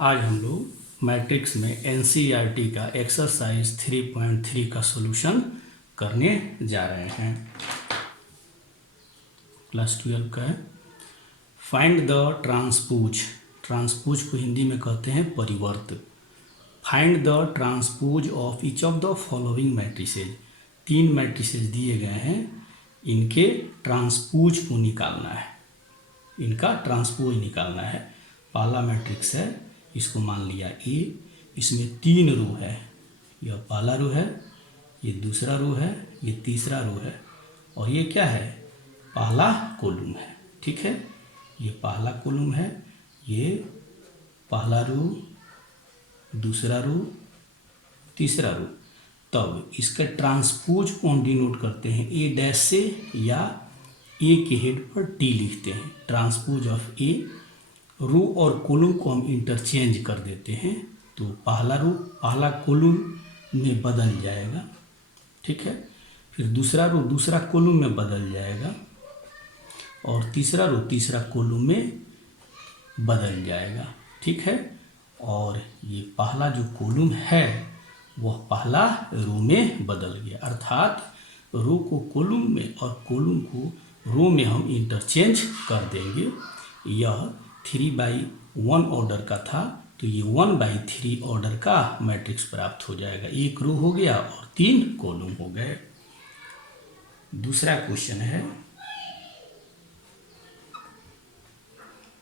आज हम लोग मैट्रिक्स में एनसीईआरटी का एक्सरसाइज 3.3 का सॉल्यूशन करने जा रहे हैं। क्लास 12 का है। Find the transpose. ट्रांसपोज को हिंदी में कहते हैं परिवर्त। Find the transpose of each of the following matrices. 3 matrices दिए गए हैं, इनके ट्रांसपोज को निकालना है। इनका ट्रांसपोज निकालना है। पहला मैट्रिक्स है, इसको मान लिया ए। इसमें 3 रो है। यह पहला रो है, ये दूसरा रो है, ये तीसरा रो है, और ये क्या है, पहला कॉलम है। ठीक है, ये पहला कॉलम है, ये पहला रो, दूसरा रो, तीसरा रो। तब इसके ट्रांसपोज को हम डिनोट करते हैं ए डैश से, या ए के हेड पर टी लिखते हैं। ट्रांसपोज ऑफ ए, रो और कॉलम को हम इंटरचेंज कर देते हैं, तो पहला रो पहला कॉलम में बदल जाएगा। ठीक है, फिर दूसरा रो दूसरा कॉलम में बदल जाएगा, और तीसरा रो तीसरा कॉलम में बदल जाएगा। ठीक है, और ये पहला जो कॉलम है वह पहला रो में बदल गया, अर्थात रो को कॉलम में और कॉलम को रो में हम इंटरचेंज कर देंगे। यह 3/1 ऑर्डर का था, तो ये 1/3 ऑर्डर का मैट्रिक्स प्राप्त हो जाएगा। एक रो हो गया और 3 कॉलम हो गए। दूसरा क्वेश्चन है,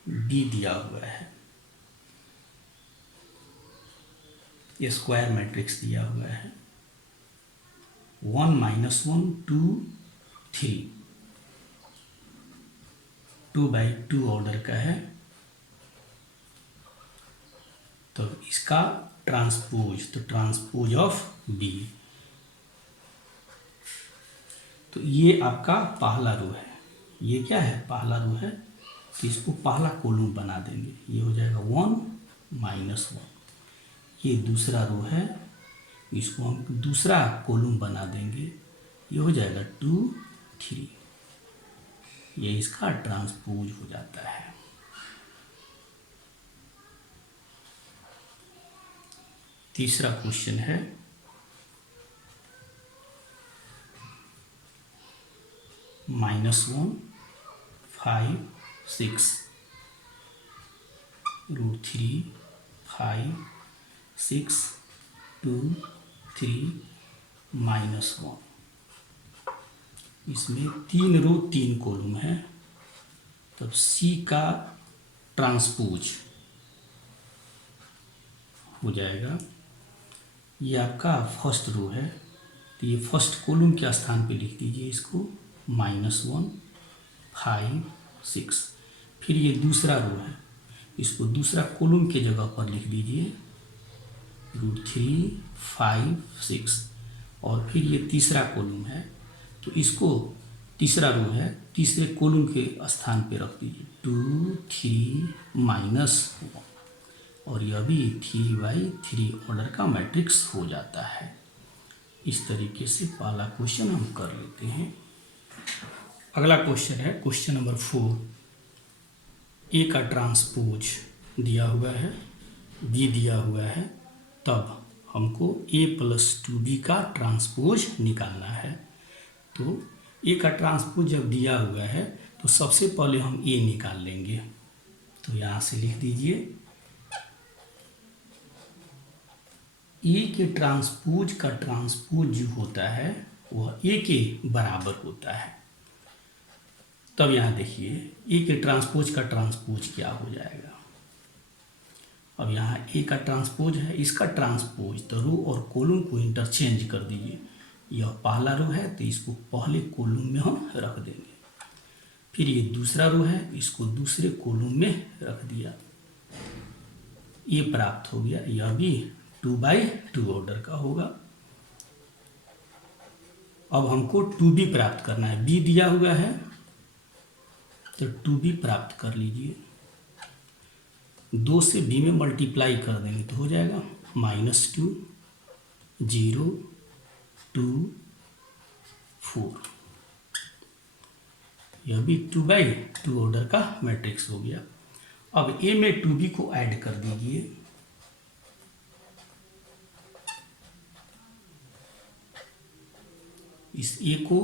बी दिया हुआ है, ये स्क्वायर मैट्रिक्स दिया हुआ है। 1 - 1 2 3 2/2 ऑर्डर का है। तो इसका ट्रांसपोज, तो ट्रांसपोज ऑफ बी, तो ये आपका पहला रो है। ये क्या है, पहला रो है, तो इसको पहला कॉलम बना देंगे। ये हो जाएगा 1 - 1। ये दूसरा रो है, इसको हम दूसरा कॉलम बना देंगे। ये हो जाएगा 2 3। ये इसका ट्रांसपोज हो जाता है। तीसरा क्वेश्चन है, -1 5 6 √3 5 6 2 3 -1। इसमें 3 रो 3 कॉलम है, तब सी का ट्रांसपोज हो जाएगा। ये आपका फर्स्ट रो है, तो ये फर्स्ट कॉलम के स्थान पे लिख दीजिए इसको, -1 5 6। फिर ये दूसरा रो है, इसको दूसरा कॉलम के जगह पर लिख दीजिए, √3 5 6। और फिर ये तीसरा कॉलम है, तो इसको तीसरा रो है, तीसरे कॉलम के स्थान पे रख दीजिए, 2 3 -1। और यह भी 3/3 ऑर्डर का मैट्रिक्स हो जाता है। इस तरीके से पहला क्वेश्चन हम कर लेते हैं। अगला क्वेश्चन है क्वेश्चन नंबर 4। ए का ट्रांसपोज दिया हुआ है, बी दिया हुआ है, तब हमको a + 2b का ट्रांसपोज निकालना है। तो ए का ट्रांसपोज जब दिया हुआ है, तो सबसे पहले हम ए निकाल लेंगे। तो यहाँ से लिख दीजिए, ए के ट्रांसपोज का ट्रांसपोज जो होता है वह ए के बराबर होता है। तब यहाँ देखिए, ए के ट्रांसपोज का ट्रांसपोज क्या हो जाएगा। अब यहाँ ए का ट्रांसपोज है, इसका ट्रांसपोज, तो रो और कॉलम को इंटरचेंज कर दीजिए। यह पहला रो है, तो इसको पहले कॉलम में हम रख देंगे। फिर ये दूसरा रो है, इसको दूसरे कॉलम में रख दिया। ये प्राप्त हो गया। यह भी 2/2 ऑर्डर का होगा। अब हमको 2b प्राप्त करना है। b दिया हुआ है, तो 2b प्राप्त कर लीजिए। 2 से b में मल्टीप्लाई कर देंगे तो हो जाएगा -2 0 2 4। यह भी 2/2 ऑर्डर का मैट्रिक्स हो गया। अब a में 2b को ऐड कर दीजिए, इस ए को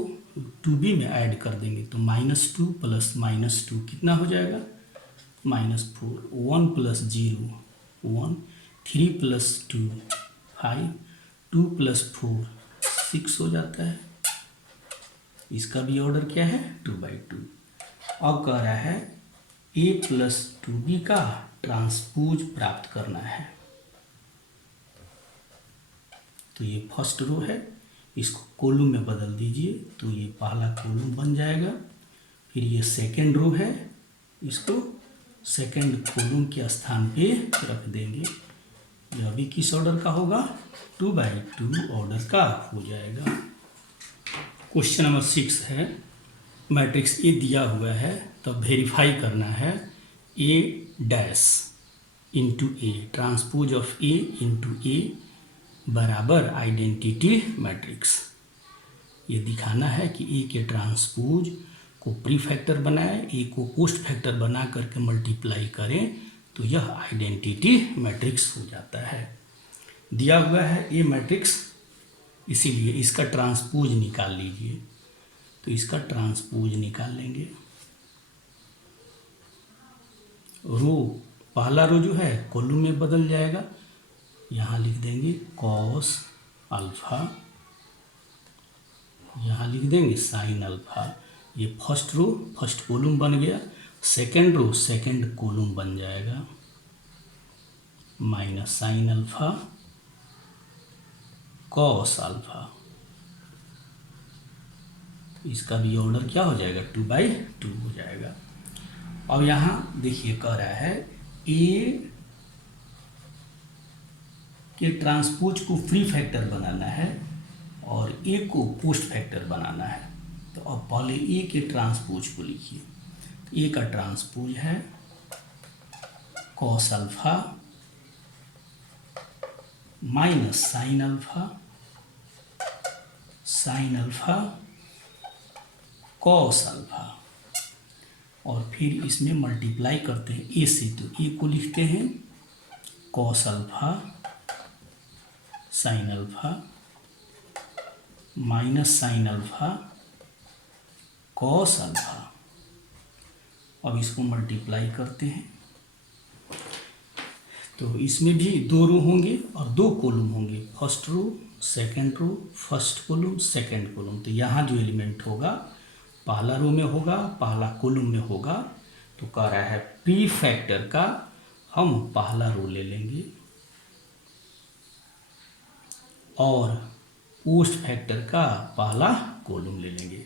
2b में ऐड कर देंगे तो -2 प्लस -2 कितना हो जाएगा, -4, 1 प्लस 0 1, 3 प्लस 2 5, 2 प्लस 4 6 हो जाता है। इसका भी ऑर्डर क्या है, 2/2। अब कह रहा है a प्लस 2b का ट्रांसपोज प्राप्त करना है। तो ये फर्स्ट रो है, इसको कॉलम में बदल दीजिए तो ये पहला कॉलम बन जाएगा। फिर ये सेकंड रो है, इसको सेकंड कॉलम के स्थान पे रख देंगे। यह भी किस ऑर्डर का होगा, 2/2 ऑर्डर का हो जाएगा। क्वेश्चन नंबर 6 है, मैट्रिक्स ए दिया हुआ है तो वेरीफाई करना है A dash into a, transpose of A into a बराबर आइडेंटिटी मैट्रिक्स। ये दिखाना है कि ए के ट्रांसपोज को प्री फैक्टर बनाए, ए को पोस्ट फैक्टर बना करके मल्टीप्लाई करें तो यह आइडेंटिटी मैट्रिक्स हो जाता है। दिया हुआ है ए मैट्रिक्स, इसीलिए इसका ट्रांसपोज निकाल लीजिए। तो इसका ट्रांसपोज निकाल लेंगे। रो, पहला रो जो है कॉलम में बदल जाएगा, यहाँ लिख देंगे कॉस अल्फा, यहाँ लिख देंगे साइन अल्फा। ये फर्स्ट रो फर्स्ट कॉलम बन गया। सेकंड रो सेकंड कॉलम बन जाएगा, minus sine alpha cos alpha. इसका भी ऑर्डर क्या हो जाएगा, 2/2 हो जाएगा। अब यहाँ देखिए कह रहा है ए के ट्रांसपोज को फ्री फैक्टर बनाना है और ए को पोस्ट फैक्टर बनाना है। तो अब पहले ए के ट्रांसपोज को लिखिए। ए का ट्रांसपोज है cos alpha minus sine alpha, sine alpha cos alpha, और फिर इसमें मल्टीप्लाई करते हैं ए से। तो ए को लिखते हैं cos alpha sine alpha minus sine alpha cos alpha. अब इसको मल्टीप्लाई करते हैं तो इसमें भी 2 रो होंगे और 2 कॉलम होंगे, first row second row, first column second column. तो यहाँ जो एलिमेंट होगा पहला रो में होगा, पहला कॉलम में होगा। तो कह रहा है प्री फैक्टर का हम पहला रो ले लेंगे और पोस्ट फैक्टर का पहला कॉलम ले लेंगे,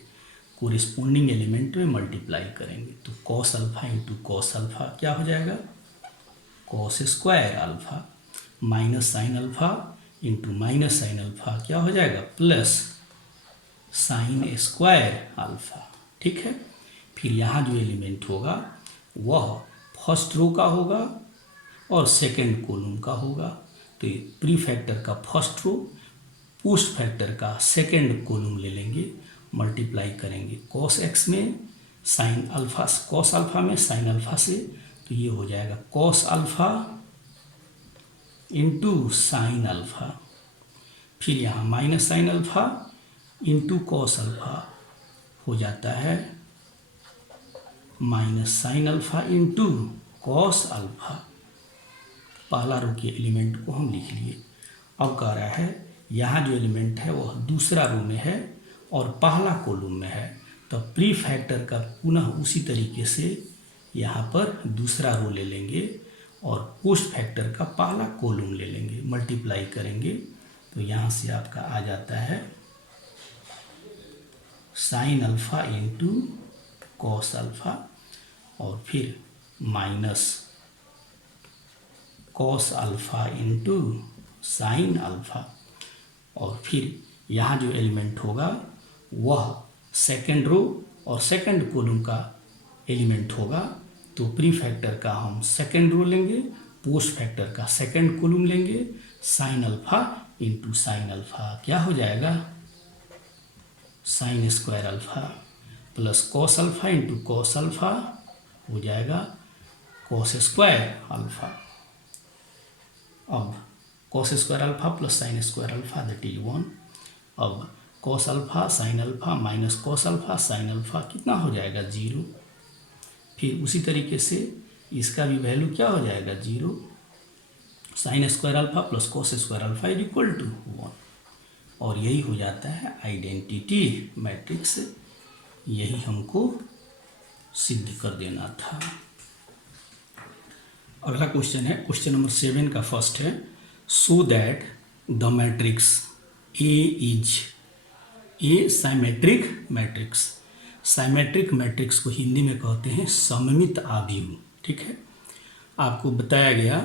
कोरिस्पोंडिंग एलिमेंट में मल्टीप्लाई करेंगे। तो cos alpha into cos alpha क्या हो जाएगा, cos square alpha, minus sine alpha into minus sine alpha क्या हो जाएगा, प्लस साइन स्क्वायर अल्फा। ठीक है। फिर यहाँ जो एलिमेंट होगा वह फर्स्ट रो का होगा और सेकंड कॉलम का होगा। तो प्री फैक्टर का फर्स्ट रो, पोस्ट फैक्टर का सेकंड कॉलम ले लेंगे, मल्टीप्लाई करेंगे कॉस एक्स में साइन अल्फा, कॉस अल्फा में साइन अल्फा से। तो ये हो जाएगा cos alpha into sine alpha. फिर यहाँ minus sine alpha into cos alpha हो जाता है minus sine alpha into cos alpha. पहला रो के एलिमेंट को हम लिख लिए। अब कह रहा है यहाँ जो एलिमेंट है वह दूसरा रो में है और पहला कॉलम में है। तो प्री फैक्टर का पुनः उसी तरीके से यहाँ पर दूसरा रो ले लेंगे और पोस्ट फैक्टर का पहला कॉलम ले लेंगे, मल्टीप्लाई करेंगे। तो यहाँ से आपका आ जाता है sine alpha into cos alpha और फिर minus cos alpha into sine alpha. और फिर यहाँ जो एलिमेंट होगा वह सेकंड रो और सेकंड कॉलम का एलिमेंट होगा। तो प्री फैक्टर का हम सेकंड रो लेंगे, पोस्ट फैक्टर का सेकंड कॉलम लेंगे, sine alpha into sine alpha क्या हो जाएगा, sign square alpha plus cos alpha into cos alpha हो जाएगा कॉस स्क्वायर अल्फा। अब cos square alpha plus sign square alpha that is 1। अब cos alpha sine alpha minus cos alpha sine alpha कितना हो जाएगा 0। फिर उसी तरीके से इसका भी वैल्यू क्या हो जाएगा 0। Sine square alpha plus cos square alpha is equal to 1। और यही हो जाता है आइडेंटिटी मैट्रिक्स। यही हमको सिद्ध कर देना था। अगला क्वेश्चन है क्वेश्चन नंबर 7 का फर्स्ट है so that the matrix A is A symmetric matrix. Symmetric matrix को हिंदी में कहते हैं सममित आव्यूह। ठीक है, आपको बताया गया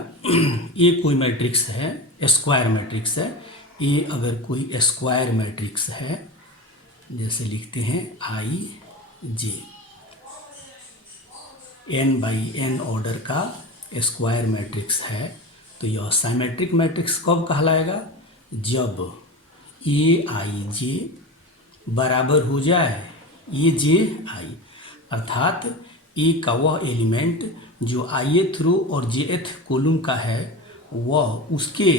ए कोई मैट्रिक्स है, स्क्वायर मैट्रिक्स है। ए अगर कोई स्क्वायर मैट्रिक्स है, जैसे लिखते हैं आई जे, n बाई n ऑर्डर का स्क्वायर मैट्रिक्स है, तो यह साइमेट्रिक मैट्रिक्स कब कहलाएगा? जब ए आई जे बराबर हो जाए ए जे आई, अर्थात ए का वह एलिमेंट जो ith रो और jth कॉलम का है वह उसके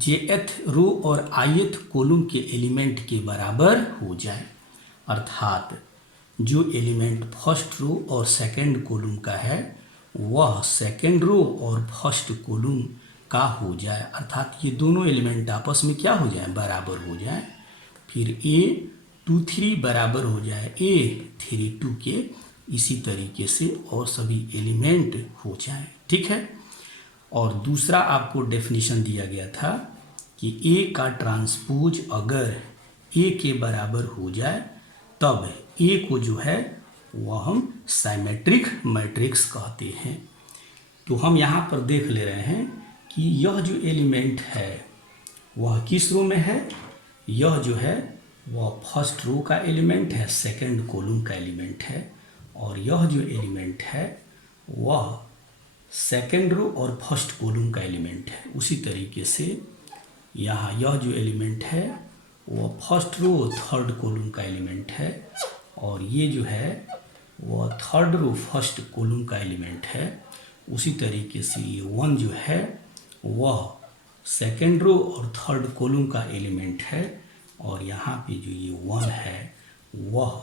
jth रो और ith कॉलम के एलिमेंट के बराबर हो जाए। अर्थात जो एलिमेंट फर्स्ट रो और सेकंड कॉलम का है वह सेकंड रो और फर्स्ट कॉलम का हो जाए, अर्थात ये दोनों एलिमेंट आपस में क्या हो जाए? बराबर हो जाए। फिर A23 बराबर हो जाए A32 के, इसी तरीके से और सभी एलिमेंट हो जाए। ठीक है, और दूसरा आपको डेफिनेशन दिया गया था कि A का ट्रांसपोज अगर A के बराबर हो जाए तब A को जो है वह हम साइमेट्रिक मैट्रिक्स कहते हैं। तो हम यहाँ पर देख ले रहे हैं कि यह जो एलिमेंट है वह किस रो में है? यह जो है वह फर्स्ट रो का एलिमेंट है, सेकंड कॉलम का एलिमेंट है, और यह जो एलिमेंट है वह सेकंड रो और फर्स्ट कॉलम का एलिमेंट है। उसी तरीके से यहाँ यह जो एलिमेंट है वह फर्स्ट रो थर्ड कॉलम का एलिमेंट है, और ये जो है वह थर्ड रो फर्स्ट कॉलम का एलिमेंट है। उसी तरीके से ये 1 जो है वह सेकंड रो और थर्ड कॉलम का एलिमेंट है, और यहाँ पे जो ये 1 है वह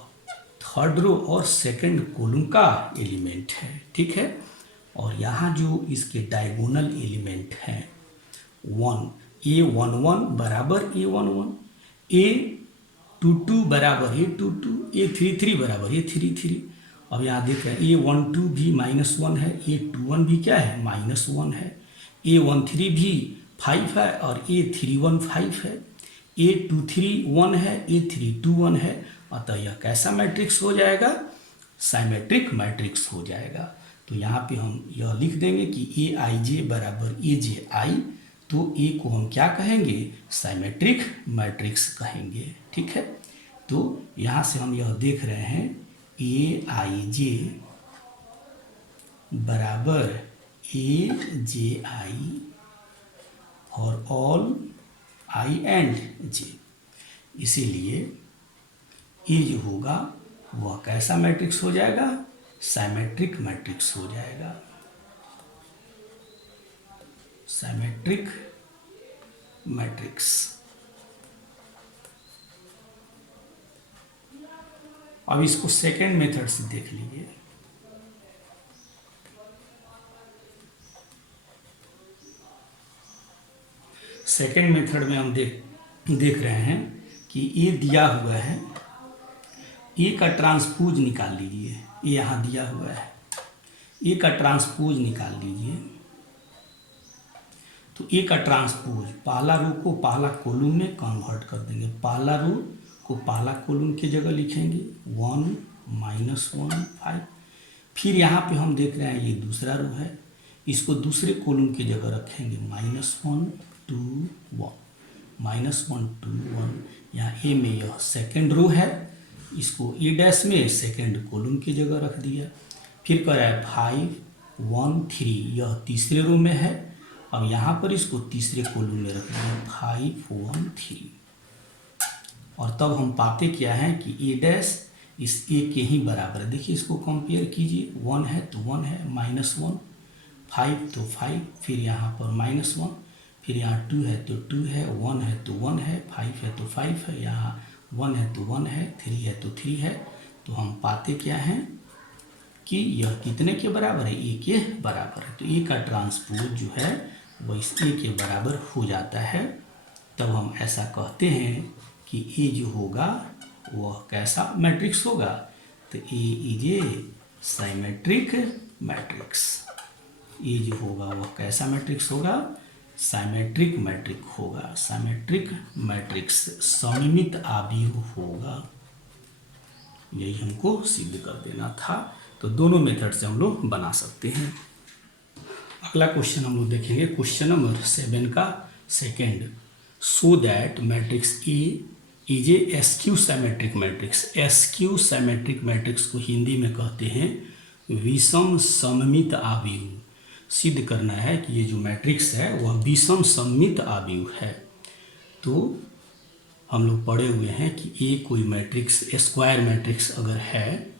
थर्ड रो और सेकंड कॉलम का एलिमेंट है। ठीक है, और यहाँ जो इसके डायगोनल एलिमेंट हैं 1 A11 बराबर A11, A22 बराबर A22, A33 बराबर A33। अब यहाँ देख रहे हैं A12 भी -1 है, A21 भी क्या है? -1 है, A13 भी 5 है और A31 5 है, A23 1 है, A32 1 है। अतः यह कैसा मैट्रिक्स हो जाएगा? साइमेट्रिक मैट्रिक्स हो जाएगा। तो यहाँ पे हम यह लिख देंगे कि ए आई जे बराबर ए जे आई, तो ए को हम क्या कहेंगे? साइमेट्रिक मैट्रिक्स कहेंगे। ठीक है, तो यहाँ से हम यह देख रहे हैं ए आई जे बराबर ए जे I for all I and जे। इसीलिए ए जो होगा वह कैसा मैट्रिक्स हो जाएगा? साइमेट्रिक मैट्रिक्स हो जाएगा। Symmetric matrix. अब इसको सेकेंड मेथड से देख लीजिए। सेकेंड मेथड में हम देख रहे हैं कि ए दिया हुआ है, ए का ट्रांसपोज निकाल लीजिए। ए यहाँ दिया हुआ है, ए का ट्रांसपोज निकाल लीजिए। तो ए का ट्रांसपोज पहला रो को पहला कॉलम में कन्वर्ट कर देंगे, पहला रो को पहला कॉलम की जगह लिखेंगे 1 -1 5। फिर यहाँ पे हम देख रहे हैं ये दूसरा रो है, इसको दूसरे कॉलम की जगह रखेंगे -1 2 1 -1 2 1। यहाँ ए में यह सेकेंड रो है, इसको ए डैश में सेकेंड कॉलम की जगह रख दिया। फिर कर रहा है 5 1 3, यह तीसरे रो में है। अब यहाँ पर इसको तीसरे कॉलम में रख दिया 5 1 3, और तब हम पाते क्या है कि ए डैश इस ए के ही बराबर है। देखिए इसको कंपेयर कीजिए, 1 है तो 1 है, -1 5 तो 5, फिर यहाँ पर -1, फिर यहाँ 2 है तो 2 है, 1 है तो 1 है, 5 है तो 5 है, यहाँ 1 है तो 1 है, 3 है तो 3 है। तो हम पाते क्या हैं कि यह कितने के बराबर है, ए के बराबर है। तो ए का ट्रांसपोज जो है वह इस ए के बराबर हो जाता है। तब हम ऐसा कहते हैं कि ए जो होगा वह कैसा मैट्रिक्स होगा, तो ए इज ए साइमेट्रिक मैट्रिक्स। ए जो होगा वह कैसा मैट्रिक्स होगा, साइमेट्रिक मैट्रिक होगा। साइमेट्रिक मैट्रिक्स सममित आव्यूह होगा। यही हमको सिद्ध कर देना था। तो दोनों मेथड से हम लोग बना सकते हैं। अगला क्वेश्चन हम लोग देखेंगे, क्वेश्चन नंबर 7 का second. So that matrix A is A askew symmetric matrix. Askew symmetric matrix को हिंदी में कहते हैं विषम सममित आव्यूह। सिद्ध करना है कि ये जो मैट्रिक्स है वह विषम सममित आव्यूह है। तो हम लोग पढ़े हुए हैं कि ए कोई मैट्रिक्स स्क्वायर मैट्रिक्स अगर है,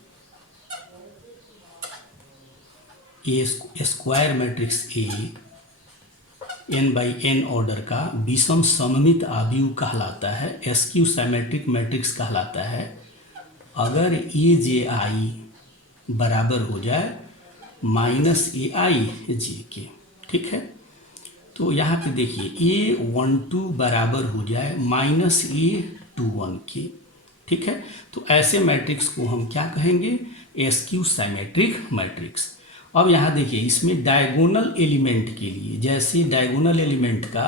a square matrix a n by n order का विषम सममित आव्यूह कहलाता है, एस्क्यू साइमेट्रिक मैट्रिक्स कहलाता है अगर ए जे आई बराबर हो जाए माइनस ए आई जे के। ठीक है, तो यहाँ पे देखिए A12 बराबर हो जाए माइनस A21 के। ठीक है, तो ऐसे मैट्रिक्स को हम क्या कहेंगे, एस्क्यू साइमेट्रिक मैट्रिक्स। अब यहाँ देखिए इसमें डायगोनल एलिमेंट के लिए, जैसे डायगोनल एलिमेंट का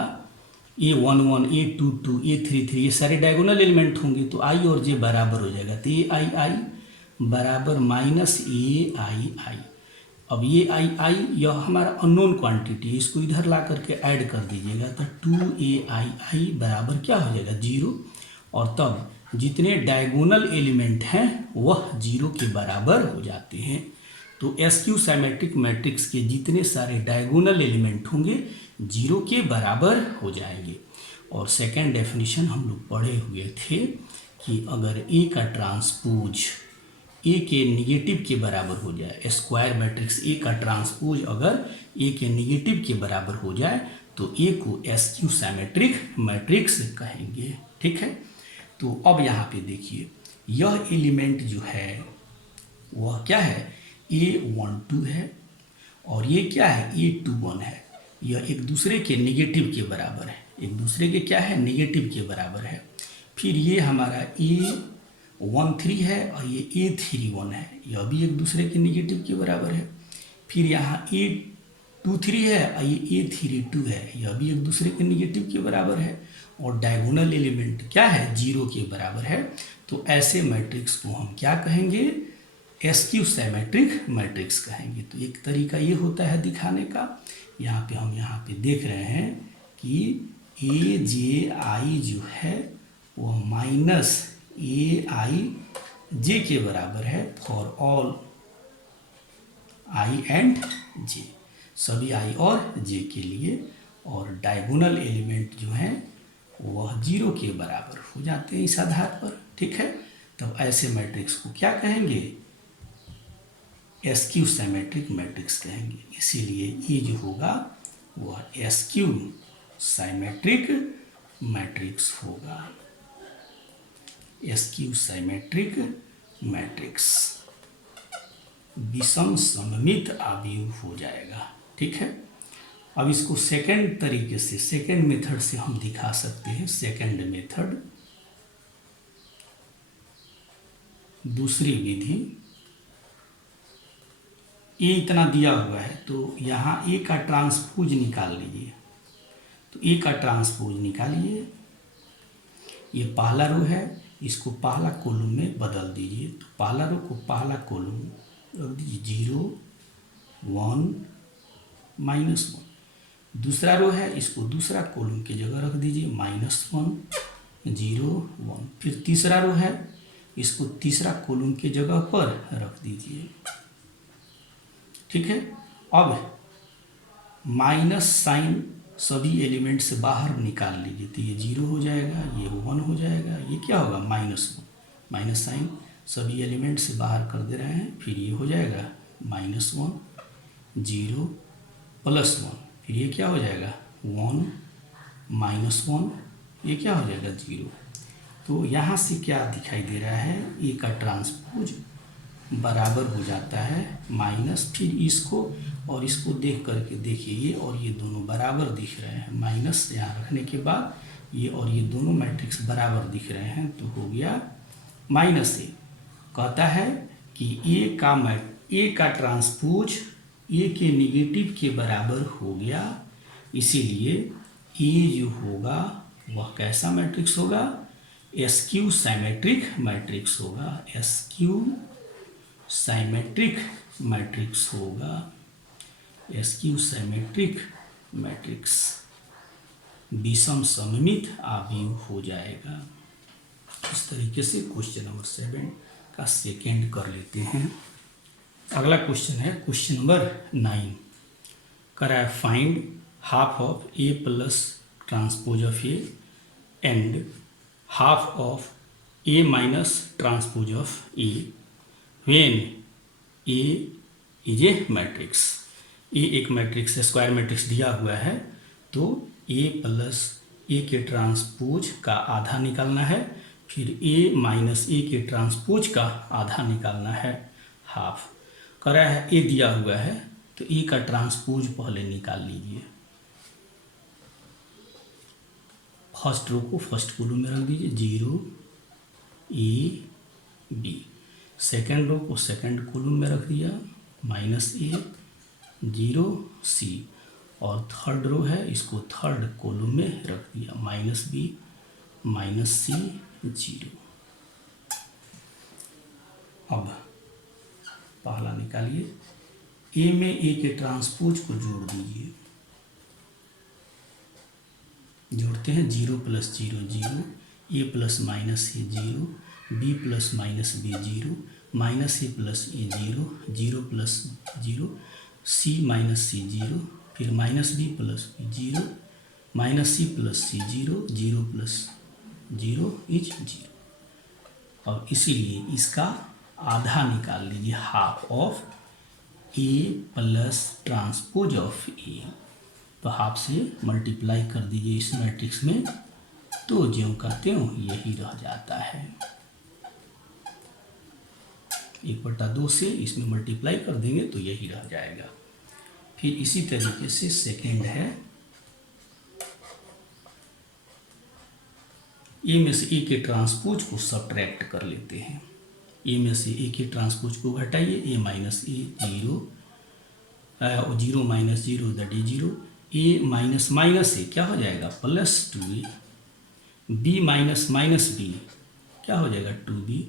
A11 A22 A33 ये सारे डायगोनल एलिमेंट होंगे तो आई और जे बराबर हो जाएगा। तो ए आई आई बराबर माइनस ए आई आई। अब ये आई आई यह हमारा अननोन क्वांटिटी है, इसको इधर ला करके ऐड कर दीजिएगा तो 2ai बराबर क्या हो जाएगा 0। और तब जितने डायगोनल एलिमेंट हैं वह 0 के बराबर हो जाते हैं। तो एस्क्यू साइमेट्रिक मैट्रिक्स के जितने सारे डायगोनल एलिमेंट होंगे 0 के बराबर हो जाएंगे। और सेकेंड डेफिनेशन हम लोग पढ़े हुए थे कि अगर ए का ट्रांसपोज ए के निगेटिव के बराबर हो जाए, स्क्वायर मैट्रिक्स ए का ट्रांसपोज अगर ए के निगेटिव के बराबर हो जाए तो ए को एस्क्यू साइमेट्रिक मैट्रिक्स कहेंगे। ठीक है, तो अब यहाँ पे देखिए यह एलिमेंट जो है वह क्या है A12 है और ये क्या है A21 है। यह एक दूसरे के निगेटिव के बराबर है, एक दूसरे के क्या है निगेटिव के बराबर है। फिर ये हमारा A13 है और ये A31 है, यह भी एक दूसरे के निगेटिव के बराबर है। फिर यहाँ A23 है और ये A32 है, यह भी एक दूसरे के निगेटिव के बराबर है। और डायगोनल एलिमेंट क्या है 0 के बराबर है। तो ऐसे मैट्रिक्स को हम क्या कहेंगे, एस्क्यू साइमेट्रिक मैट्रिक्स कहेंगे। तो एक तरीका ये होता है दिखाने का। यहाँ पे हम यहाँ पे देख रहे हैं कि ए जे आई जो है वो माइनस ए आई जे के बराबर है फॉर ऑल आई एंड जे, सभी आई और जे के लिए। और डायगोनल एलिमेंट जो हैं वह 0 के बराबर हो जाते हैं इस आधार पर। ठीक है, तब ऐसे मैट्रिक्स को क्या कहेंगे, एस्क्यू साइमेट्रिक मैट्रिक्स कहेंगे। इसीलिए ये जो होगा वह एस्क्यू साइमेट्रिक मैट्रिक्स होगा, एस्क्यू साइमेट्रिक मैट्रिक्स विषम सममित आव्यूह हो जाएगा। ठीक है, अब इसको सेकंड तरीके से, सेकंड मेथड से हम दिखा सकते हैं। सेकंड मेथड, दूसरी विधि, ए इतना दिया हुआ है तो यहाँ ए का ट्रांसपोज निकाल लीजिए। तो ए का ट्रांसपोज निकालिए, ये पहला रो है, इसको पहला कॉलम में बदल दीजिए। तो पहला रो को पहला कॉलम रख दीजिए 0 1 -1। दूसरा रो है, इसको दूसरा कॉलम की जगह रख दीजिए -1 0 1। फिर तीसरा रो है, इसको तीसरा कॉलम की जगह पर रख दीजिए। ठीक है, अब माइनस साइन सभी एलिमेंट से बाहर निकाल लीजिए। तो ये 0 हो जाएगा, ये 1 हो जाएगा, ये क्या होगा -1। माइनस साइन सभी एलिमेंट से बाहर कर दे रहे हैं, फिर ये हो जाएगा -1 0 +1। फिर ये क्या हो जाएगा 1 -1, ये क्या हो जाएगा 0। तो यहाँ से क्या दिखाई दे रहा है, ए का ट्रांसपोज बराबर हो जाता है माइनस, फिर इसको और इसको देख करके देखिए ये और ये दोनों बराबर दिख रहे हैं, माइनस यहाँ रखने के बाद ये और ये दोनों मैट्रिक्स बराबर दिख रहे हैं, तो हो गया माइनस ए। कहता है कि ए का ट्रांसपोज ए के निगेटिव के बराबर हो गया, इसीलिए ए जो होगा वह कैसा मैट्रिक्स होगा, एसक्यू साइमेट्रिक मैट्रिक्स होगा, एसक्यू साइमेट्रिक मैट्रिक्स होगा, एसक्यू साइमेट्रिक मैट्रिक्स विषम सममित आव्यूह हो जाएगा। इस तरीके से क्वेश्चन नंबर 7 का सेकेंड कर लेते हैं। अगला क्वेश्चन है क्वेश्चन नंबर 9, करा है find half of a plus transpose of a and half of a minus transpose of a when a is a matrix. A एक मैट्रिक्स है, स्क्वायर मैट्रिक्स दिया हुआ है, तो ए प्लस ए के ट्रांसपोज का आधा निकालना है, फिर ए माइनस ए के ट्रांसपोज का आधा निकालना है, हाफ। करा है ए दिया हुआ है, तो ए का ट्रांसपोज पहले निकाल लीजिए। फर्स्ट रो को फर्स्ट कॉलम में रख दीजिए, 0 ए बी। सेकेंड रो को सेकेंड कॉलम में रख दिया, माइनस ए 0 सी। और थर्ड रो है, इसको थर्ड कॉलम में रख दिया, माइनस बी माइनस सी 0। अब पहला निकालिए, ए में ए के ट्रांसपोज को जोड़ दीजिए, जोड़ते हैं 0 plus 0 0, a plus minus a 0, b plus minus b 0, minus a plus a 0, 0 plus 0, c minus c 0, फिर minus b plus b 0, minus c plus c 0, 0 plus 0 is 0। और इसीलिए इसका आधा निकाल लीजिए, half of a plus transpose of a. तो half से multiply कर दीजिए इस मैट्रिक्स में, तो ज्यों का त्यों यही रह जाता है। 1/2 से इसमें मल्टीप्लाई कर देंगे तो यही रह जाएगा। फिर इसी तरीके से सेकेंड है, ए में से ए के ट्रांसपोज को सब्ट्रैक्ट कर लेते हैं। ए में से ए के ट्रांसपोज को घटाइए, a minus a 0, 0 minus 0 that is 0, a minus minus a क्या हो जाएगा plus 2a, b minus minus b क्या हो जाएगा 2b,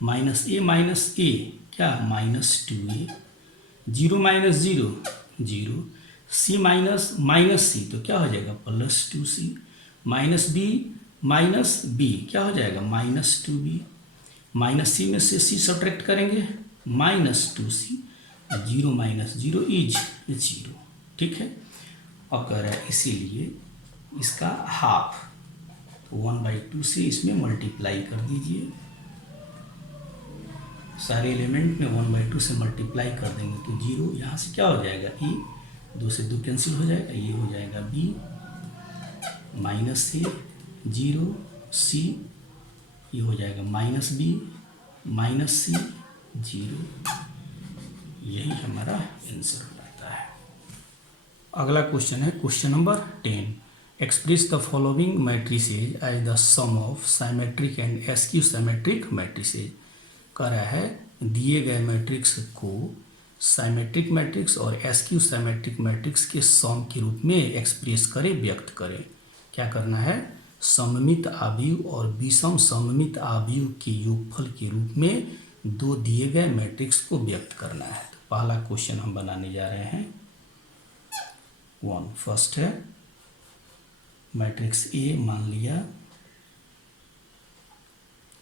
माइनस ए क्या minus 2a, 0 minus 0 0, c minus minus c तो क्या हो जाएगा प्लस 2c, माइनस बी क्या हो जाएगा माइनस 2b, माइनस सी में से सी सब्ट्रैक्ट करेंगे माइनस 2c, 0 माइनस 0 इज 0। ठीक है, अब कह रहा है इसीलिए इसका हाफ, तो 1/2 से इसमें मल्टीप्लाई कर दीजिए, सारे एलिमेंट में 1/2 से मल्टीप्लाई कर देंगे तो 0, यहाँ से क्या हो जाएगा ए, 2 से 2 कैंसिल हो जाएगा, ये हो जाएगा बी माइनस ए 0 सी, ये हो जाएगा माइनस बी माइनस सी 0। यही हमारा आंसर हो जाता है। अगला क्वेश्चन है question number 10, express the following matrices as the sum of symmetric and skew symmetric matrices. कह रहा है दिए गए मैट्रिक्स को साइमेट्रिक मैट्रिक्स और एस्क्यू साइमेट्रिक मैट्रिक्स के सम के रूप में एक्सप्रेस करें, व्यक्त करें। क्या करना है, सममित आव्यूह और विषम सममित आव्यूह के योगफल के रूप में दो दिए गए मैट्रिक्स को व्यक्त करना है। तो पहला क्वेश्चन हम बनाने जा रहे हैं 1। फर्स्ट है मैट्रिक्स ए, मान लिया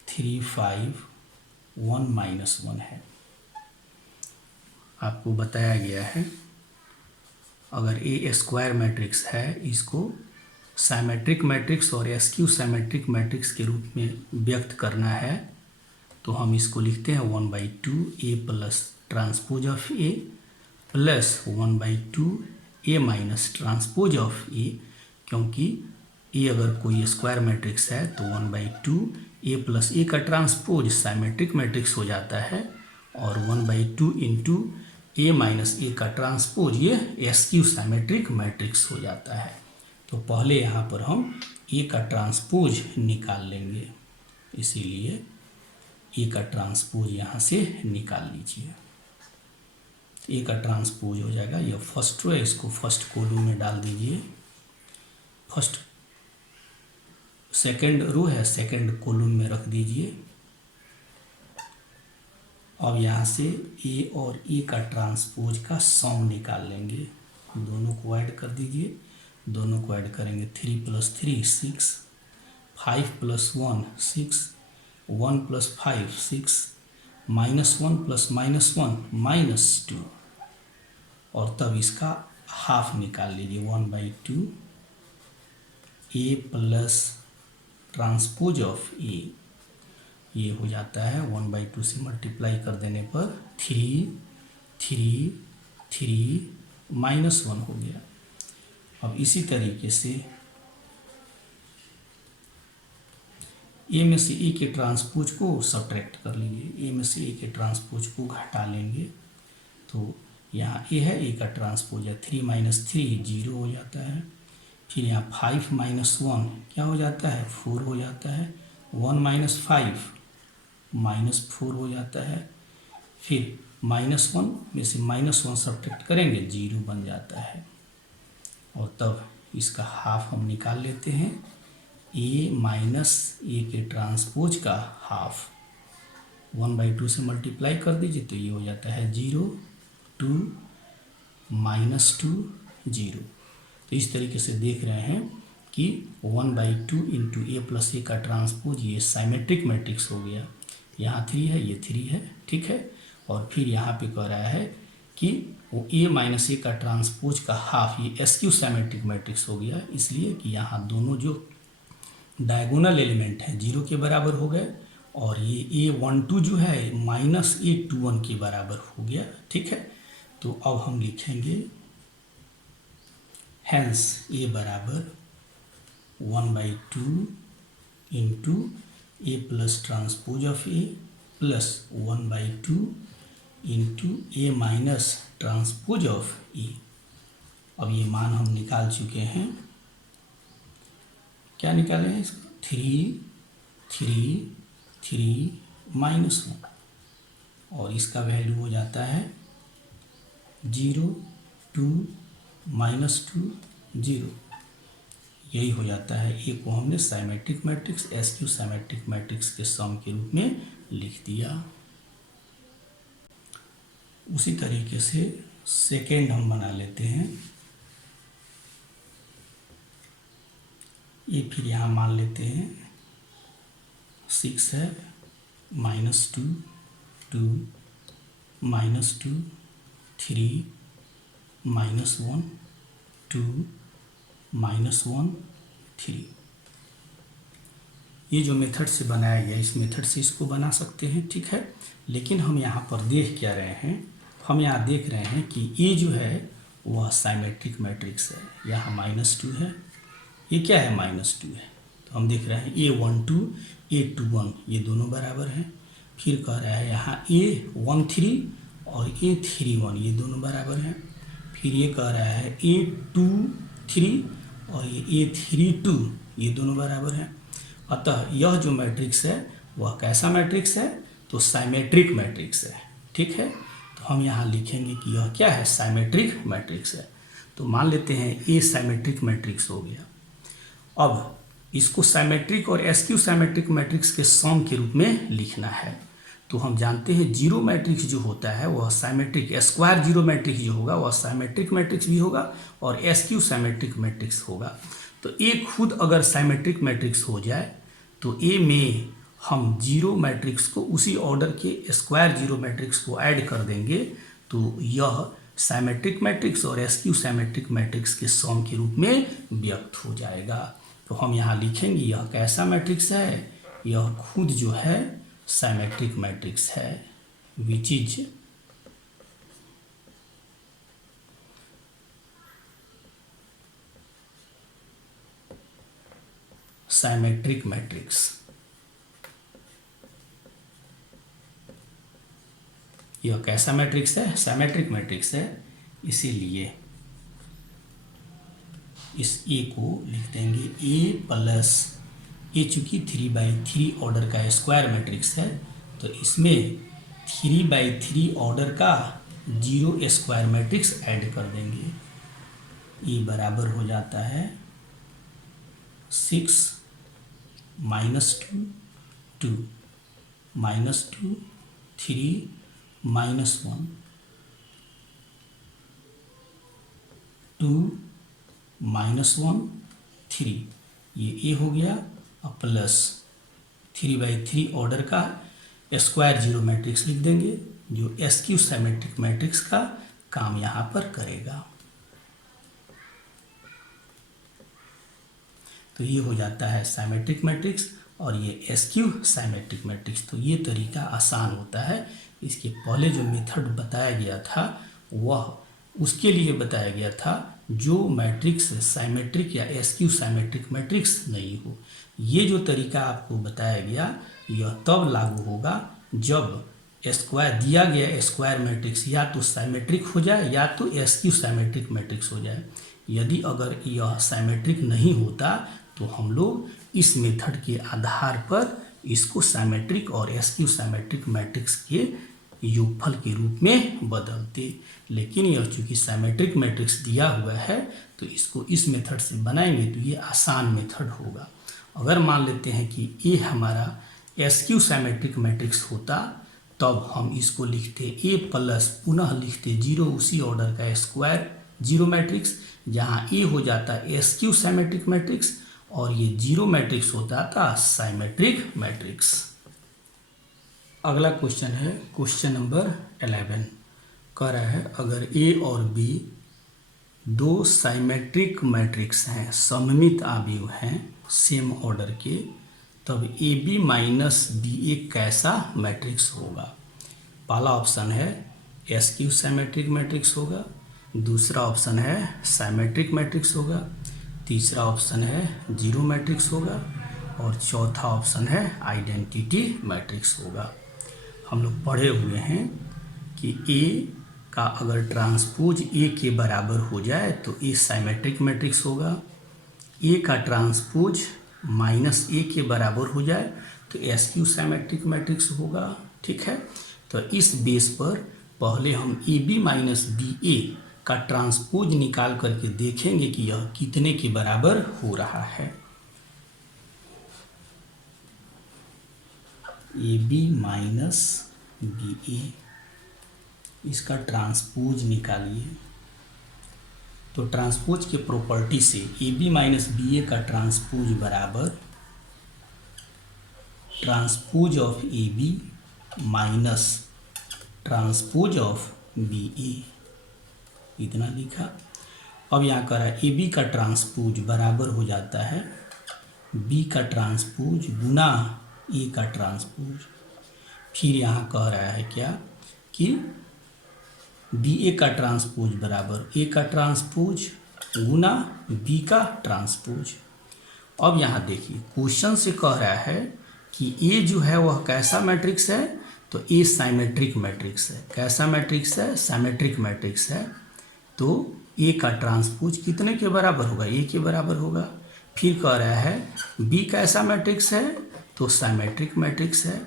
3 5 1 -1 है। आपको बताया गया है अगर ए स्क्वायर मैट्रिक्स है, इसको साइमेट्रिक मैट्रिक्स और एस्क्यू साइमेट्रिक मैट्रिक्स के रूप में व्यक्त करना है, तो हम इसको लिखते हैं 1/2 a plus transpose of a plus 1/2 a minus transpose of a, क्योंकि ए अगर कोई स्क्वायर मैट्रिक्स है तो 1/2 ए प्लस ए का ट्रांसपोज साइमेट्रिक मैट्रिक्स हो जाता है, और 1/2 इंटू ए माइनस ए का ट्रांसपोज ये एसक्यू साइमेट्रिक मैट्रिक्स हो जाता है। तो पहले यहाँ पर हम ए का ट्रांसपोज निकाल लेंगे, इसीलिए ए का ट्रांसपोज यहाँ से निकाल लीजिए। ए का ट्रांसपोज हो जाएगा, यह फर्स्ट रो है, इसको फर्स्ट कॉलम में डाल दीजिए। फर्स्ट सेकंड रो है, सेकंड कॉलम में रख दीजिए। अब यहाँ से ए और ए का ट्रांसपोज का सम निकाल लेंगे, दोनों को ऐड कर दीजिए। दोनों को ऐड करेंगे 3 + 3 6, 5 + 1 6, 1 + 5 6, -1 + -1 -2, और तब इसका हाफ निकाल लीजिए 1/2 ए प्लस ट्रांसपोज ऑफ ए, ये हो जाता है 1/2 से मल्टीप्लाई कर देने पर 3 3 3 -1 हो गया। अब इसी तरीके से ए में से ए के ट्रांसपोज को सब्ट्रैक्ट कर लीजिए, ए में से ए के ट्रांसपोज को घटा लेंगे। तो यहाँ ए है, ए का ट्रांसपोज है, 3 - 3 0 हो जाता है। फिर यहाँ 5 - 1 क्या हो जाता है, 4 हो जाता है। 1 - 5 -4 हो जाता है। फिर -1 में से -1 सब्ट्रैक्ट करेंगे, 0 बन जाता है। और तब इसका हाफ हम निकाल लेते हैं, ए माइनस ए के ट्रांसपोज का हाफ 1/2 से मल्टीप्लाई कर दीजिए, तो ये हो जाता है 0 2 -2 0। तो इस तरीके से देख रहे हैं कि 1/2 इंटू ए प्लस ए का ट्रांसपोज ये साइमेट्रिक मैट्रिक्स हो गया। यहाँ 3 है, ये 3 है, ठीक है। और फिर यहाँ पे कह रहा है कि वो ए माइनस ए का ट्रांसपोज का हाफ ये एसक्यू साइमेट्रिक मैट्रिक्स हो गया, इसलिए कि यहाँ दोनों जो डायगोनल एलिमेंट हैं 0 के बराबर हो गए, और ये A12 जो है -A21 के बराबर हो गया, ठीक है। तो अब हम लिखेंगे हैंस ए बराबर 1/2 into a plus transpose of a plus 1/2 into a minus transpose of a. अब ये मान हम निकाल चुके हैं, क्या निकाले हैं इसका, 3 3 3 -1, और इसका वैल्यू हो जाता है 0 2 -2 0। यही हो जाता है, ए को हमने symmetric matrix SQ symmetric matrix के सम के रूप में लिख दिया। उसी तरीके से सेकेंड हम बना लेते हैं। ये फिर यहाँ मान लेते हैं 6 है, -2 2 -2 3 -1 2 -1 3। ये जो मेथड से बनाया गया, इस मेथड से इसको बना सकते हैं, ठीक है। लेकिन हम यहाँ पर देख क्या रहे हैं, हम यहाँ देख रहे हैं कि ये जो है वह साइमेट्रिक मैट्रिक्स है। यहाँ -2 है, ये क्या है, -2 है। तो हम देख रहे हैं A12 A21 ये दोनों बराबर हैं। फिर कह रहा है यहाँ A13 और A31 ये दोनों बराबर हैं। फिर ये कह रहा है A23 और ये A32 ये दोनों बराबर हैं। अतः यह जो मैट्रिक्स है वह कैसा मैट्रिक्स है, तो साइमेट्रिक मैट्रिक्स है, ठीक है। तो हम यहाँ लिखेंगे कि यह क्या है, साइमेट्रिक मैट्रिक्स है। तो मान लेते हैं ए साइमेट्रिक मैट्रिक्स हो गया। अब इसको साइमेट्रिक और एसक्यू साइमेट्रिक मैट्रिक्स के सम के रूप में लिखना है। तो हम जानते हैं जीरो मैट्रिक्स जो होता है वह साइमेट्रिक, स्क्वायर जीरो मैट्रिक्स जो होगा वह साइमेट्रिक मैट्रिक्स भी होगा और एसक्यू साइमेट्रिक मैट्रिक्स होगा। तो ए खुद अगर साइमेट्रिक मैट्रिक्स हो जाए तो ए में हम जीरो मैट्रिक्स को उसी ऑर्डर के स्क्वायर जीरो मैट्रिक्स को ऐड कर देंगे, तो यह साइमेट्रिक मैट्रिक्स और एसक्यू साइमेट्रिक मैट्रिक्स के सम के रूप में व्यक्त हो जाएगा। तो हम यहाँ लिखेंगे यह कैसा मैट्रिक्स है, यह खुद जो है साइमेट्रिक मैट्रिक्स है, विच इज साइमेट्रिक मैट्रिक्स। यह कैसा मैट्रिक्स है? सिमेट्रिक मैट्रिक्स है, इसीलिए इस ए को लिख देंगे ए प्लस ए, चूँकि 3/3 ऑर्डर का स्क्वायर मैट्रिक्स है तो इसमें 3/3 ऑर्डर का 0 स्क्वायर मैट्रिक्स ऐड कर देंगे। ये बराबर हो जाता है 6 -2 2 -2 3 -1 2 -1 3, ये ए हो गया और प्लस 3/3 ऑर्डर का स्क्वायर 0 मैट्रिक्स लिख देंगे जो एसक्यू सिमेट्रिक मैट्रिक्स का काम यहाँ पर करेगा। तो ये हो जाता है सिमेट्रिक मैट्रिक्स और ये एसक्यू सिमेट्रिक मैट्रिक्स। तो ये तरीका आसान होता है। इसके पहले जो मेथड बताया गया था वह उसके लिए बताया गया था जो मैट्रिक्स सिमेट्रिक या एसक्यू सिमेट्रिक मैट्रिक्स नहीं हो। ये जो तरीका आपको बताया गया यह तब लागू होगा जब स्क्वायर दिया गया स्क्वायर मैट्रिक्स या तो सिमेट्रिक हो जाए या तो एसक्यू सिमेट्रिक मैट्रिक्स हो जाए। यदि अगर यह सिमेट्रिक नहीं होता तो हम लोग इस मेथड के आधार पर इसको सिमेट्रिक और एसक्यू सिमेट्रिक मैट्रिक्स के योगफल के रूप में बदलते। लेकिन यह चूँकि सिमेट्रिक मैट्रिक्स दिया हुआ है तो इसको इस मेथड से बनाएंगे तो ये आसान मेथड होगा। अगर मान लेते हैं कि ये हमारा एसक्यू सिमेट्रिक मैट्रिक्स होता तब हम इसको लिखते ए प्लस पुनः लिखते 0 उसी ऑर्डर का स्क्वायर 0 मैट्रिक्स, जहाँ ए हो जाता एसक्यू सिमेट्रिक मैट्रिक्स और ये 0 मैट्रिक्स होता था सिमेट्रिक मैट्रिक्स। अगला क्वेश्चन है क्वेश्चन नंबर 11। कह रहा है अगर ए और बी दो सिमेट्रिक मैट्रिक्स हैं, सममित आव्यूह हैं सेम ऑर्डर के, तब ए बी माइनस बी ए कैसा मैट्रिक्स होगा? पहला ऑप्शन है एसक्यू सिमेट्रिक मैट्रिक्स होगा, दूसरा ऑप्शन है सिमेट्रिक मैट्रिक्स होगा, तीसरा ऑप्शन है 0 मैट्रिक्स होगा और चौथा ऑप्शन है आइडेंटिटी मैट्रिक्स होगा। हम लोग पढ़े हुए हैं कि ए का अगर ट्रांसपोज ए के बराबर हो जाए तो ए सिमेट्रिक मैट्रिक्स होगा, ए का ट्रांसपोज माइनस ए के बराबर हो जाए तो एसक्यू सिमेट्रिक मैट्रिक्स होगा। ठीक है, तो इस बेस पर पहले हम A B minus b a का ट्रांसपोज निकाल करके देखेंगे कि यह कितने के बराबर हो रहा है। A B minus b a, इसका ट्रांसपोज निकालिए। तो ट्रांसपोज के प्रॉपर्टी से a B minus b a का ट्रांसपोज बराबर transpose of a B minus transpose of b a, इतना लिखा। अब यहाँ कह रहा है ए बी का ट्रांसपोज बराबर हो जाता है बी का ट्रांसपोज गुना ए का ट्रांसपोज। फिर यहाँ कह रहा है क्या कि बी ए का ट्रांसपोज बराबर ए का ट्रांसपोज गुना बी का ट्रांसपोज। अब यहाँ देखिए क्वेश्चन से कह रहा है कि ए जो है वह कैसा मैट्रिक्स है, तो ए सिमेट्रिक मैट्रिक्स है। कैसा मैट्रिक्स है? सिमेट्रिक मैट्रिक्स है। तो ए का ट्रांसपोज कितने के बराबर होगा? ए के बराबर होगा। फिर कह रहा है बी कैसा मैट्रिक्स है, तो सिमेट्रिक मैट्रिक्स है।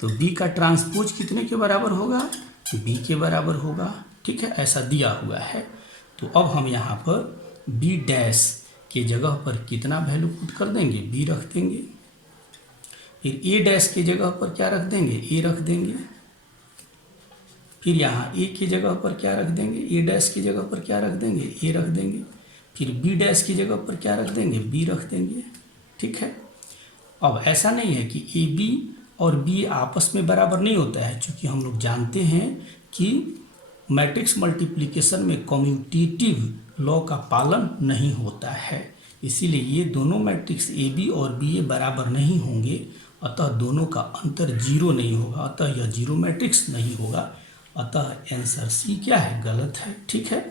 तो बी का ट्रांसपोज कितने के बराबर होगा? बी के बराबर होगा। ठीक है, ऐसा दिया हुआ है। तो अब हम यहाँ पर बी डैश के जगह पर कितना वैल्यू पुट कर देंगे? बी रख देंगे। फिर ए डैश के जगह पर क्या रख देंगे? ए रख देंगे। फिर यहाँ ए की जगह पर क्या रख देंगे? ए डैश की जगह पर क्या रख देंगे? ए रख देंगे। फिर बी डैश की जगह पर क्या रख देंगे? बी रख देंगे। ठीक है, अब ऐसा नहीं है कि ए बी और बी आपस में बराबर नहीं होता है, क्योंकि हम लोग जानते हैं कि मैट्रिक्स मल्टीप्लिकेशन में कम्यूटेटिव लॉ का पालन नहीं होता है। इसीलिए ये दोनों मैट्रिक्स ए बी और बी ए बराबर नहीं होंगे, अतः दोनों का अंतर 0 नहीं होगा, अतः यह 0 मैट्रिक्स नहीं होगा। अतः आंसर सी क्या है? गलत है। ठीक है,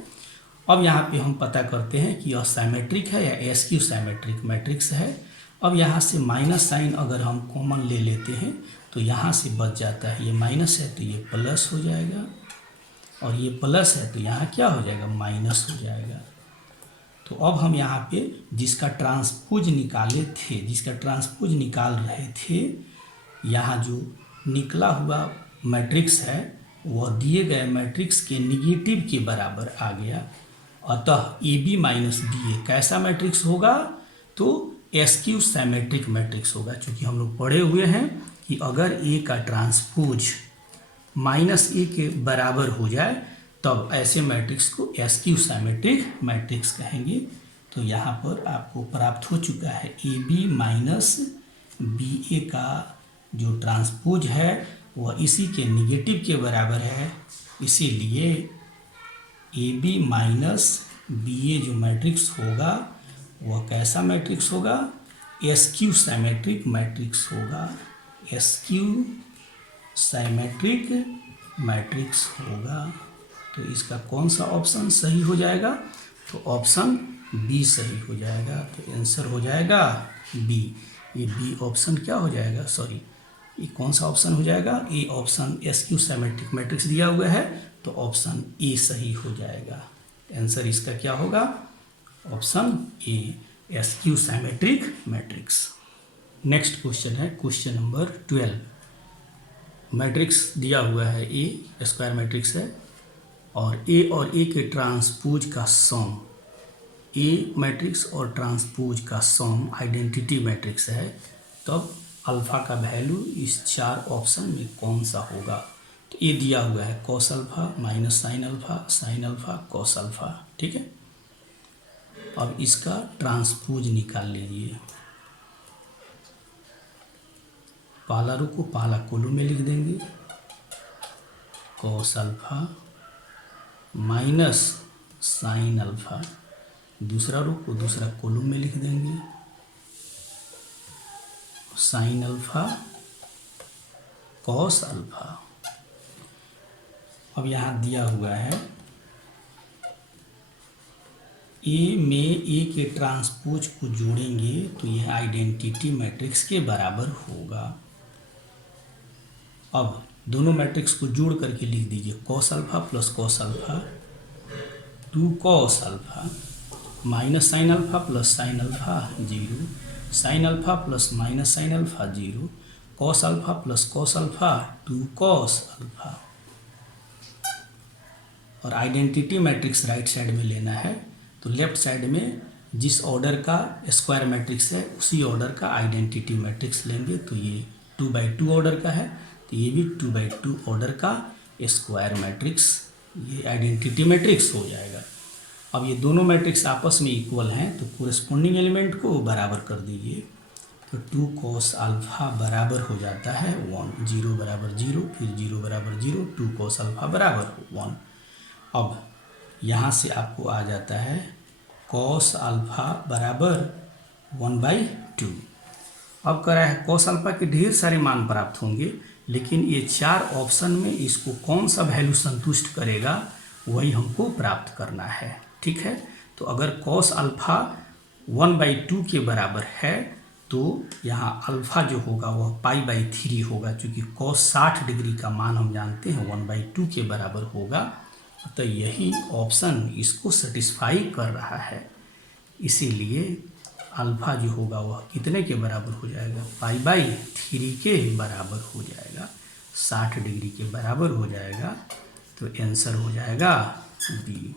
अब यहाँ पे हम पता करते हैं कि यह सिमेट्रिक है या एसक्यू सिमेट्रिक मैट्रिक्स है। अब यहाँ से माइनस साइन अगर हम कॉमन ले लेते हैं तो यहाँ से बच जाता है, ये माइनस है तो ये प्लस हो जाएगा, और ये प्लस है तो यहाँ क्या हो जाएगा, माइनस हो जाएगा। तो अब हम यहाँ पे जिसका ट्रांसपोज निकाले थे, जिसका ट्रांसपोज निकाल रहे थे, यहाँ जो निकला हुआ मैट्रिक्स है वह दिए गए मैट्रिक्स के निगेटिव के बराबर आ गया। अतः A B minus D A कैसा मैट्रिक्स होगा, तो एसक्यू सिमेट्रिक मैट्रिक्स होगा। चूँकि हम लोग पढ़े हुए हैं कि अगर ए का ट्रांसपोज माइनस ए के बराबर हो जाए तब ऐसे मैट्रिक्स को एसक्यू सिमेट्रिक मैट्रिक्स कहेंगे। तो यहाँ पर आपको प्राप्त हो चुका है a B minus b a का जो ट्रांसपोज है वह इसी के निगेटिव के बराबर है, इसीलिए ए बी माइनस बी ए जो मैट्रिक्स होगा वह कैसा मैट्रिक्स होगा, एसक्यू सिमेट्रिक मैट्रिक्स होगा, एसक्यू सिमेट्रिक मैट्रिक्स होगा। तो इसका कौन सा ऑप्शन सही हो जाएगा, तो ऑप्शन बी सही हो जाएगा। तो आंसर हो जाएगा बी। ये बी ऑप्शन क्या हो जाएगा, सॉरी ये कौन सा ऑप्शन हो जाएगा, A option SQ symmetric matrix दिया हुआ है तो ऑप्शन ए सही हो जाएगा। आंसर इसका क्या होगा, option A SQ symmetric matrix. Next question है क्वेश्चन नंबर 12। मैट्रिक्स दिया हुआ है ए, स्क्वायर मैट्रिक्स है, और ए के ट्रांसपोज का सम, ए मैट्रिक्स और ट्रांसपोज का सम आइडेंटिटी मैट्रिक्स है, तब अल्फ़ा का वैल्यू इस चार ऑप्शन में कौन सा होगा। तो ए दिया हुआ है cos alpha minus sine alpha cos alpha, ठीक है। अब इसका ट्रांसपोज निकाल लीजिए। पहला रो को पहला कॉलम में लिख देंगे, cos alpha minus sine alpha, दूसरा रो को दूसरा कॉलम में लिख देंगे, साइन अल्फ़ा कॉस अल्फ़ा। अब यहाँ दिया हुआ है ए में ए के ट्रांसपोज को जोड़ेंगे तो यह आइडेंटिटी मैट्रिक्स के बराबर होगा। अब दोनों मैट्रिक्स को जोड़ करके लिख दीजिए, cos alpha plus cos alpha 2 cos alpha minus sine alpha plus sine alpha 0, sine alpha plus minus sine alpha 0, cos alpha plus cos alpha 2 cos alpha. और आइडेंटिटी मैट्रिक्स राइट साइड में लेना है, तो लेफ्ट साइड में जिस order का square matrix है उसी ऑर्डर का आइडेंटिटी मैट्रिक्स लेंगे। तो ये 2×2 ऑर्डर का है, तो ये भी 2×2 ऑर्डर का स्क्वायर मैट्रिक्स, ये आइडेंटिटी मैट्रिक्स हो जाएगा। अब ये दोनों मैट्रिक्स आपस में इक्वल हैं तो कोरेस्पोंडिंग एलिमेंट को बराबर कर दीजिए। तो 2 कॉस अल्फ़ा बराबर हो जाता है 1, 0 बराबर 0, फिर 0 बराबर 0, 2 कॉस अल्फ़ा बराबर 1। अब यहाँ से आपको आ जाता है कॉस अल्फ़ा बराबर 1/2। अब कह रहा है कॉस अल्फ़ा के ढेर सारे मान प्राप्त होंगे, लेकिन ये चार ऑप्शन में इसको कौन सा वैल्यू संतुष्ट करेगा वही हमको प्राप्त करना है, ठीक है। तो अगर कॉस अल्फ़ा 1/2 के बराबर है तो यहाँ अल्फ़ा जो होगा वह π/3 होगा, क्योंकि कॉस 60 डिग्री का मान हम जानते हैं 1/2 के बराबर होगा। तो यही ऑप्शन इसको सेटिस्फाई कर रहा है, इसीलिए अल्फ़ा जो होगा वह कितने के बराबर हो जाएगा, π/3 के बराबर हो जाएगा, 60 डिग्री के बराबर हो जाएगा। तो आंसर हो जाएगा बी।